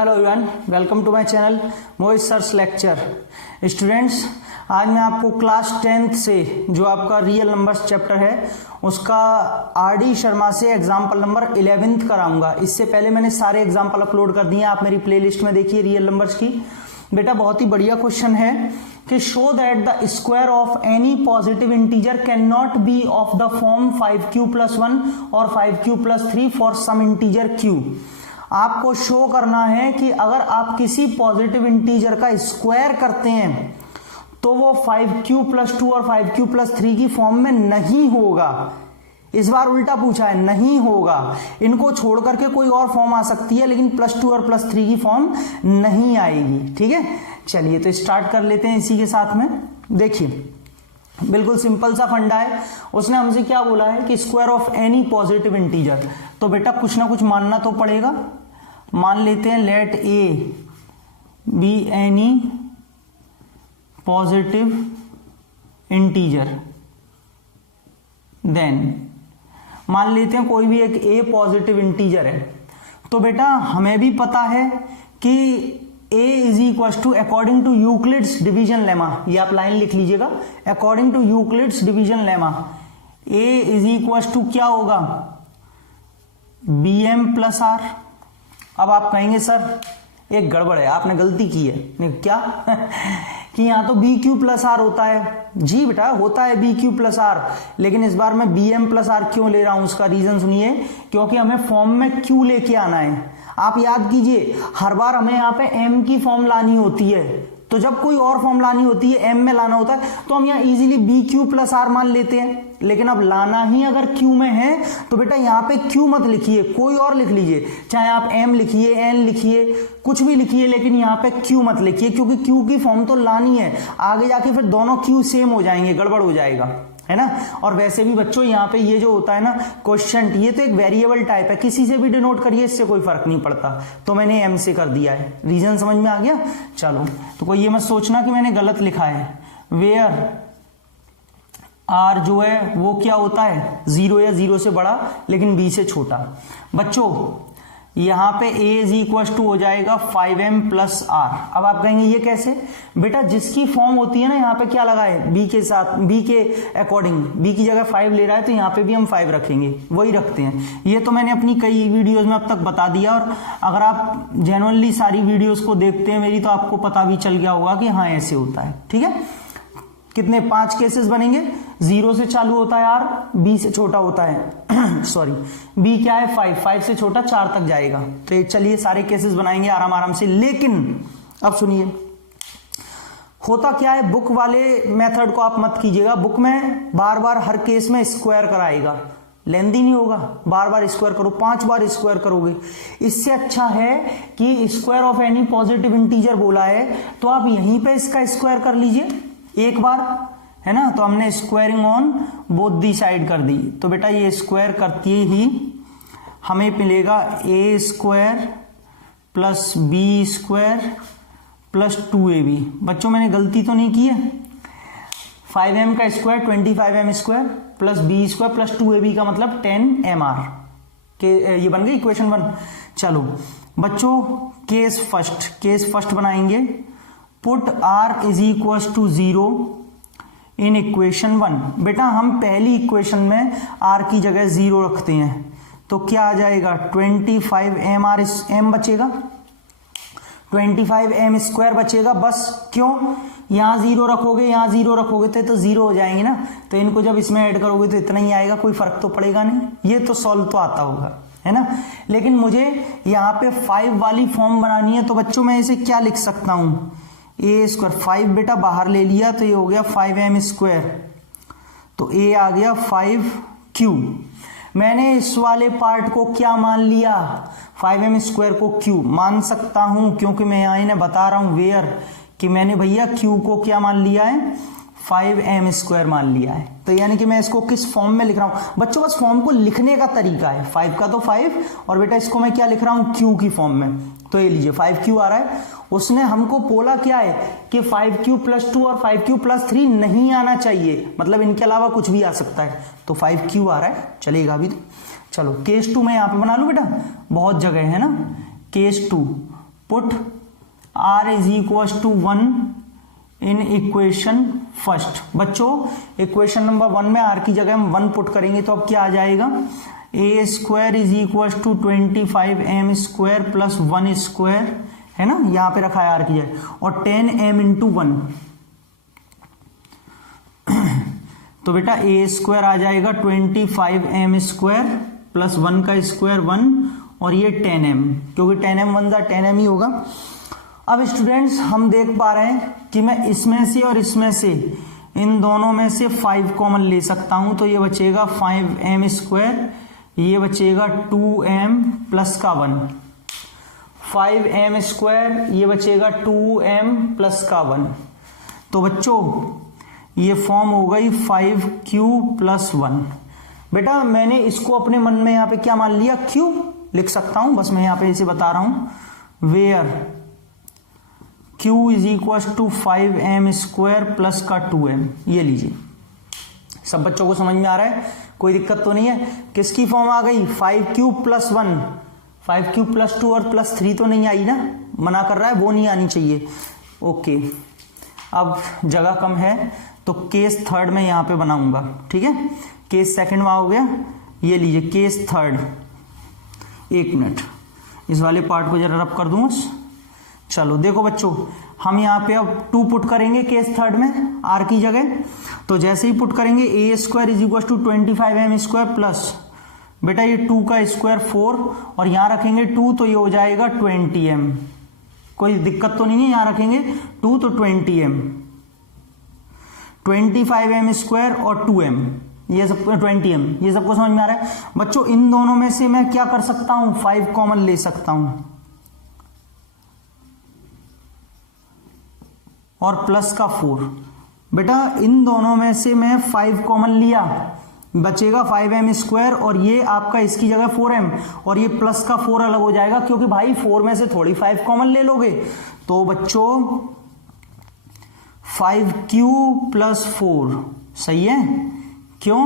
Hello everyone, welcome to my channel Mohit sir's lecture. Students, आज मैं आपको क्लास 10th से जो आपका रियल नंबर्स चैप्टर है उसका आरडी शर्मा से एग्जाम्पल नंबर 11th कराऊंगा। इससे पहले मैंने सारे एग्जाम्पल अपलोड कर दिए, आप मेरी प्लेलिस्ट में देखिए रियल नंबर्स की। बेटा बहुत ही बढ़िया क्वेश्चन है कि show that the square of any positive integer can not be of the form 5q+1 और 5q+3 for some integer q। आपको शो करना है कि अगर आप किसी पॉजिटिव इंटीजर का स्क्वायर करते हैं तो वो 5q+2 और 5q+3 की फॉर्म में नहीं होगा। इस बार उल्टा पूछा है, नहीं होगा। इनको छोड़ करके कोई और फॉर्म आ सकती है, लेकिन +2 और +3 की फॉर्म नहीं आएगी। ठीक है, चलिए तो स्टार्ट कर लेते हैं इसी के साथ में। देखिए बिल्कुल सिंपल सा फंडा है। उसने हमसे क्या बोला है कि square of any positive integer, तो बेटा कुछ ना कुछ मानना तो पड़ेगा। मान लेते हैं let a be any positive integer, then मान लेते हैं कोई भी एक ए पॉजिटिव इंटीजर है। तो बेटा हमें भी पता है कि a is equal to according to Euclid's division lemma, ये आप लाइन लिख लीजिएगा, according to Euclid's division lemma a is equal to क्या होगा, bm+r। अब आप कहेंगे सर एक गड़बड़ है, आपने गलती की है। क्या कि यहां तो bq+r होता है। जी बेटा होता है bq+r, लेकिन इस बार मैं bm+r क्यों ले रहा हूं, उसका रीजन सुनिए। क्योंकि हमें फॉर्म में q लेके आना है। आप याद कीजिए हर बार हमें यहाँ पे m की फॉर्म लानी होती है, तो जब कोई और फॉर्म लानी होती है m में लाना होता है तो हम यहाँ इजीली bq+r मान लेते हैं। लेकिन अब लाना ही अगर q में है तो बेटा यहाँ पे q मत लिखिए, कोई और लिख लीजिए, चाहे आप m लिखिए, n लिखिए, कुछ भी लिखिए, लेकिन यहाँ पे q मत लिखिए, क्योंकि q की फॉर्म तो लानी है। आगे जाके फिर दोनों q सेम हो जाएंगे, गड़बड़ हो जाएगा, है ना। और वैसे भी बच्चों यहाँ पे ये जो होता है ना क्वेश्चन, ये तो एक वेरिएबल टाइप है, किसी से भी डिनोट करिए, इससे कोई फर्क नहीं पड़ता। तो मैंने m से कर दिया है। रीजन समझ में आ गया। चलो तो कोई ये मत सोचना कि मैंने गलत लिखा है। वेयर r जो है वो क्या होता है, 0 या 0 से बड़ा लेकिन b से छोटा। बच्चों यहां पे a इज इक्वल टू हो जाएगा 5m+r। अब आप कहेंगे ये कैसे, बेटा जिसकी फॉर्म होती है ना, यहाँ पे क्या लगा है, b के साथ, b के अकॉर्डिंग, b की जगह 5 ले रहा है तो यहाँ पे भी हम 5 रखेंगे, वही रखते हैं। ये तो मैंने अपनी कई वीडियोस में अब तक बता दिया, और अगर आप जेन्युइनली सारी वीडियोस को देखते हैं मेरी, तो आपको पता भी चल गया होगा कि हाँ ऐसे होता है। ठीक है, कितने 5 केसेस बनेंगे। 0 से चालू होता है r, b से छोटा होता है सॉरी b क्या है 5 से छोटा 4 तक जाएगा। तो चलिए सारे केसेस बनाएंगे आराम आराम से। लेकिन अब सुनिए होता क्या है, बुक वाले मेथड को आप मत कीजिएगा। बुक में बार बार हर केस में स्क्वायर कराएगा, लेंदी नहीं होगा, बार बार स्क्वायर करो, 5 बार स्क्वायर करोगे। इससे अच्छा है कि square of any positive integer बोला है तो आप यहीं पे इसका स्क्वायर कर लीजिए एक बार, है ना। तो हमने squaring on both the side कर दी। तो बेटा ये स्क्वायर करती ही हमें मिलेगा a² + b² + 2ab। बच्चों मैंने गलती तो नहीं की है। 5m का स्क्वायर 25m² + b² + 2ab का मतलब 10mr के ये बन गई इक्वेशन 1। चलो बच्चों केस फर्स्ट बनाएंगे। Put r is equal to 0 in equation 1। बेटा हम पहली इक्वेशन में r की जगह 0 रखते हैं, तो क्या आ जाएगा 25mr, m बचेगा, 25m² बचेगा बस। क्यों, यहां 0 रखोगे, यहां 0 रखोगे तो 0 हो जाएंगे ना, तो इनको जब इसमें ऐड करोगे तो इतना ही आएगा, कोई फर्क तो पड़ेगा नहीं। ये तो सॉल्व तो आता होगा, है ना। लेकिन मुझे यहाँ पे 5 वाली फॉर्म बनानी है, तो बच्चों मैं इसे क्या लिख सकता हूं, a², 5 बेटा बाहर ले लिया तो ये हो गया 5m², तो a आ गया 5q। मैंने इस वाले पार्ट को क्या मान लिया, 5m² को q मान सकता हूं, क्योंकि मैं यहाँ इन्हें बता रहा हूं वेयर कि मैंने भैया q को क्या मान लिया है, 5m² मान लिया है। तो यानी कि मैं इसको किस फॉर्म में लिख रहा हूं बच्चों, बस फॉर्म को लिखने का तरीका है। 5 का तो 5, और बेटा इसको मैं क्या लिख रहा हूं, q की फॉर्म में। तो ये लीजिए 5q आ रहा है। उसने हमको बोला क्या है कि 5q+2 और 5q+3 नहीं आना चाहिए, मतलब इनके अलावा कुछ भी आ सकता है। तो 5q आ रहा है, चलेगा अभी तो। चलो केस 2 में यहां पे बना लूं बेटा, बहुत जगह है ना। Case 2 put r is equal to 1 in equation first. बच्चों इक्वेशन नंबर 1 में r की जगह हम 1 पुट करेंगे तो अब क्या आ जाएगा, a square is equal to 25m square plus 1 square, है ना, यहां पे रखा है r की जगह, और 10m इंटू 1। तो बेटा ए स्क्वायर आ जाएगा 25m स्क्वायर प्लस 1 का स्क्वायर 1 और ये 10m, क्योंकि 10m 1 का 10m ही होगा। अब स्टूडेंट्स हम देख पा रहे हैं कि मैं इसमें से और इसमें से, इन दोनों में से 5 कॉमन ले सकता हूं, तो ये बचेगा 5m स्क्वायर, ये बचेगा 2m प्लस का 1, 5m स्क्वायर, ये बचेगा 2m प्लस का 1। तो बच्चों ये फॉर्म हो गई 5q प्लस 1। बेटा मैंने इसको अपने मन में यहाँ पे क्या मान लिया, q लिख सकता हूं, बस मैं यहाँ पे इसे बता रहा हूं, where q is equal to 5m square plus का 2m। ये लीजिए, सब बच्चों को समझ में आ रहा है, कोई दिक्कत तो नहीं है। किसकी फॉर्म आ गई, 5q प्लस 1, 5q प्लस 2 और प्लस 3 तो नहीं आई ना, मना कर रहा है, वो नहीं आनी चाहिए। ओके, अब जगह कम है तो केस थर्ड में यहां पे बनाऊंगा, ठीक है। केस सेकंड में हो गया, ये लीजिए केस थर्ड। एक मिनट, इस वाले पार्ट को जरा रब कर दूं। चलो देखो बच्चों, हम यहाँ पे अब 2 पुट करेंगे केस थर्ड में r की जगह। तो जैसे ही पुट करेंगे a square is equal to 25m square plus, बेटा ये 2 का स्क्वायर 4 और यहाँ रखेंगे 2 तो ये हो जाएगा 20m। कोई दिक्कत तो नहीं है, यहाँ रखेंगे 2 तो 20m, 25m स्क्वायर और 2m, ये सब 20m, ये सबको समझ में आ रहा है। बच्चों इन दोनों में से मैं क्या कर सकता हूं, 5 कॉमन ले सकता हूं और प्लस का 4। बेटा इन दोनों में से मैं 5 कॉमन लिया, बचेगा 5m स्क्वायर और ये आपका इसकी जगह 4m, और ये प्लस का 4 अलग हो जाएगा, क्योंकि भाई 4 में से थोड़ी 5 कॉमन ले लोगे। तो बच्चों 5q प्लस 4 सही है, क्यों,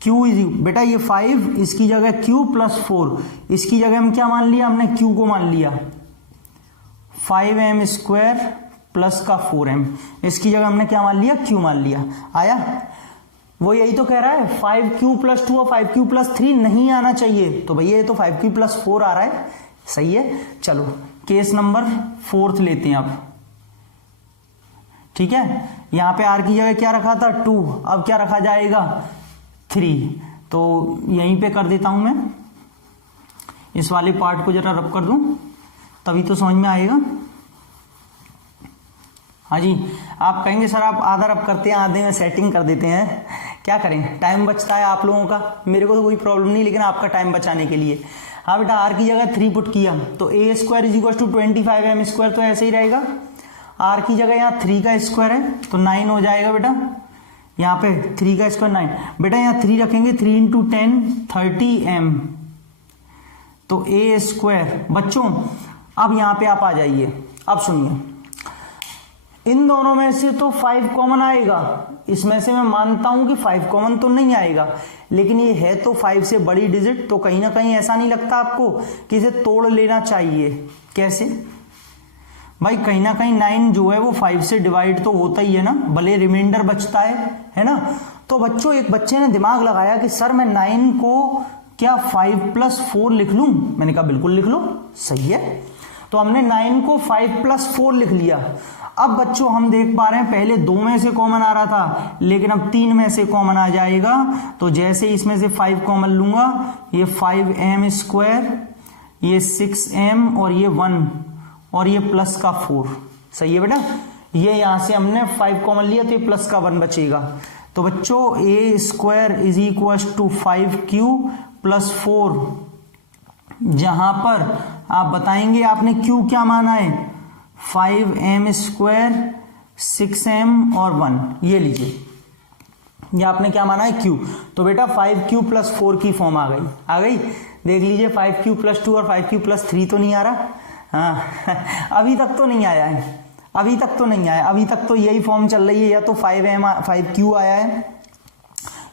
q इज, बेटा ये 5 इसकी जगह q प्लस 4, इसकी जगह हम क्या मान लिया, हमने q को मान लिया 5m स्क्वायर प्लस का 4m, इसकी जगह हमने क्या मान लिया, q मान लिया। आया, वो यही तो कह रहा है 5q प्लस 2 और 5q प्लस 3 नहीं आना चाहिए, तो भैया ये तो 5q प्लस 4 आ रहा है, सही है। चलो केस नंबर 4 लेते हैं अब, ठीक है। यहां पे r की जगह क्या रखा था 2, अब क्या रखा जाएगा 3, तो यहीं पे कर देता हूं मैं, इस वाले पार्ट को जरा रब कर दूं तभी तो समझ में आएगा। हाँ जी, आप कहेंगे सर आप आधा रब करते हैं, आधे में सेटिंग कर देते हैं, क्या करें, टाइम बचता है आप लोगों का, मेरे को तो कोई प्रॉब्लम नहीं, लेकिन आपका टाइम बचाने के लिए। हाँ बेटा r की जगह 3 पुट किया तो a square is equal to 25m square, तो ऐसे ही रहेगा। r की जगह यहाँ 3 का स्क्वायर है तो 9 हो जाएगा बेटा, यहाँ पे 3 का स्क्वायर 9, बेटा यहाँ 3 रखेंगे, 3 इंटू 10 30m, तो ए स्क्वायर। बच्चों अब यहाँ पे आप आ जाइए, अब सुनिए, इन दोनों में से तो 5 कॉमन आएगा, इसमें से मैं मानता हूं कि 5 कॉमन तो नहीं आएगा, लेकिन ये है तो 5 से बड़ी डिजिट, तो कहीं ना कहीं ऐसा नहीं लगता आपको कि इसे तोड़ लेना चाहिए। कैसे भाई, कहीं ना कहीं 9 जो है वो 5 से डिवाइड तो होता ही है ना, भले रिमाइंडर बचता है ना। तो बच्चों एक बच्चे ने दिमाग लगाया कि सर मैं 9 को क्या 5 प्लस 4 लिख लूं, मैंने कहा बिल्कुल लिख लो, सही है। तो हमने 9 को 5 प्लस 4 लिख लिया। अब बच्चों हम देख पा रहे हैं पहले 2 में से कॉमन आ रहा था, लेकिन अब 3 में से कॉमन आ जाएगा, तो जैसे इसमें से 5 कॉमन लूंगा, ये 5m स्क्वायर, ये 6m और ये 1 और ये प्लस का 4, सही है बेटा। ये यहां से हमने 5 कॉमन लिया तो ये प्लस का 1 बचेगा। तो बच्चों a square is equal to 5q plus 4, जहां पर आप बताएंगे आपने q क्या माना है, 5m स्क्वायर 6m और 1, ये लीजिए, ये आपने क्या माना है q। तो बेटा 5q प्लस 4 की फॉर्म आ गई, देख लीजिए 5q प्लस 2 और 5q प्लस 3 तो नहीं आ रहा, हाँ अभी तक तो नहीं आया है, अभी तक तो यही फॉर्म चल रही है, या तो 5q आया है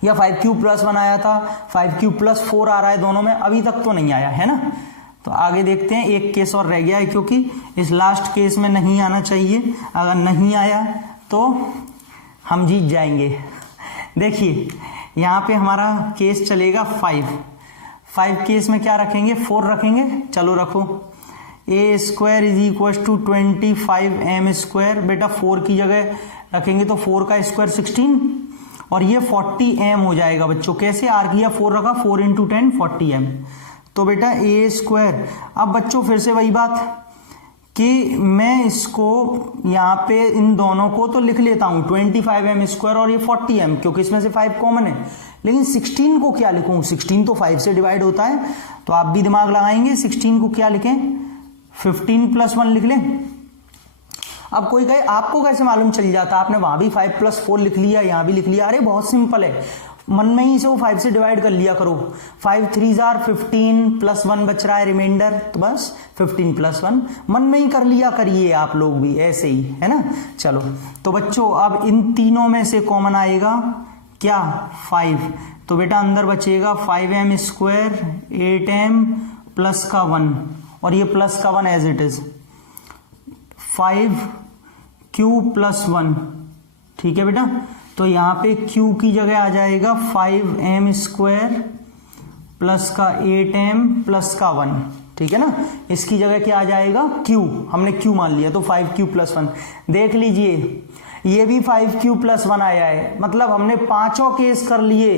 या 5q प्लस 1 आया था, 5q प्लस 4 आ रहा है, दोनों में अभी तक तो नहीं आया है ना। तो आगे देखते हैं, एक केस और रह गया है क्योंकि इस लास्ट केस में नहीं आना चाहिए, अगर नहीं आया तो हम जीत जाएंगे। देखिए यहाँ पे हमारा केस चलेगा 5 केस में क्या रखेंगे, 4 रखेंगे। चलो रखो, a square is equal to 25m²। बेटा 4 की जगह रखेंगे तो 4 का स्क्वायर 16 और ये 40m हो जाएगा बच्चों। कैसे, आर किया 4 रखा, 4 × 10 40m। तो बेटा a²। अब बच्चों फिर से वही बात कि मैं इसको यहाँ पे इन दोनों को तो लिख लेता हूँ 25m² और ये 40m, क्योंकि इसमें से 5 कॉमन है। लेकिन 16 को क्या लिखूं, 16 तो 5 से डिवाइड होता है, तो आप भी दिमाग लगाएंगे। 16 को क्या लिखें, 15 + 1 लिख लें। अब कोई कहे आपको कैसे मालूम चल जाता, आपने वहां भी 5 + 4 लिख लिया, यहां भी लिख लिया। अरे बहुत सिंपल है, मन में ही इसे वो 5 से डिवाइड कर लिया करो। 5 3 15 + 1 बच रहा है रिमाइंडर, तो बस 15 + 1 मन में ही कर लिया करिए आप लोग भी ऐसे ही, है ना। चलो तो बच्चों अब इन तीनों में से कॉमन आएगा क्या, 5। तो बेटा अंदर बचेगा 5m² 8m प्लस का 1 और ये प्लस का 1 एज इट इज 5q + 1। ठीक है बेटा, तो यहां पे q की जगह आ जाएगा 5m² प्लस का 8m प्लस का 1। ठीक है ना, इसकी जगह क्या आ जाएगा q, हमने q मान लिया तो 5q + 1। देख लीजिए ये भी 5q + 1 आया है, मतलब हमने पांचों केस कर लिए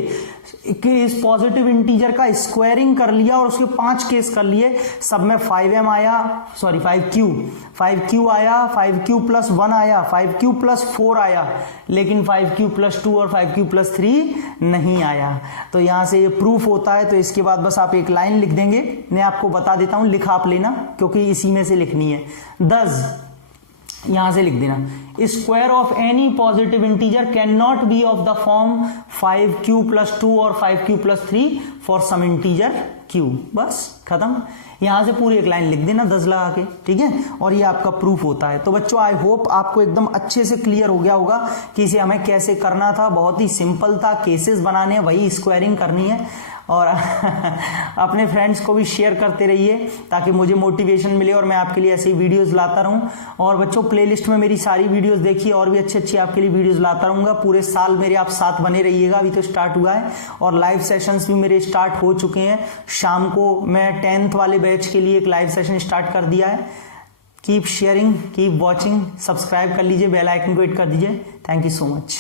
कि इस पॉजिटिव इंटीजर का स्क्वायरिंग कर लिया और उसके 5 केस कर लिए। सब में 5m आया, सॉरी 5q आया, 5q + 1 आया, 5q + 4 आया, लेकिन 5q + 2 और 5q + 3 नहीं आया। तो यहां से ये प्रूफ होता है। तो इसके बाद बस आप एक लाइन लिख देंगे, मैं आपको बता देता हूं, लिख आप लेना क्योंकि इसी में से लिखनी है। 10 यहां से लिख देना, square of any positive integer can not be of the form 5q + 2 और 5q + 3 for some integer q। बस खत्म। यहां से पूरी एक लाइन लिख देना 10 लगा के, ठीक है, और ये आपका प्रूफ होता है। तो बच्चों आई होप आपको एकदम अच्छे से क्लियर हो गया होगा कि इसे हमें कैसे करना था। बहुत ही सिंपल था, केसेस बनाने, वही स्क्वायरिंग करनी है। और अपने फ्रेंड्स को भी शेयर करते रहिए ताकि मुझे मोटिवेशन मिले और मैं आपके लिए ऐसी वीडियोस लाता रहूं। और बच्चों प्लेलिस्ट में मेरी सारी वीडियोस देखिए, और भी अच्छी अच्छी आपके लिए वीडियोस लाता रहूंगा। पूरे साल मेरे आप साथ बने रहिएगा, अभी तो स्टार्ट हुआ है और लाइव सेशंस भी मेरे स्टार्ट हो चुके हैं। शाम को मैं 10th वाले बैच के लिए एक लाइव सेशन स्टार्ट कर दिया है। Keep sharing, keep watching, subscribe कर लीजिए, बेल आइकन को हिट कर दीजिए। Thank you so much.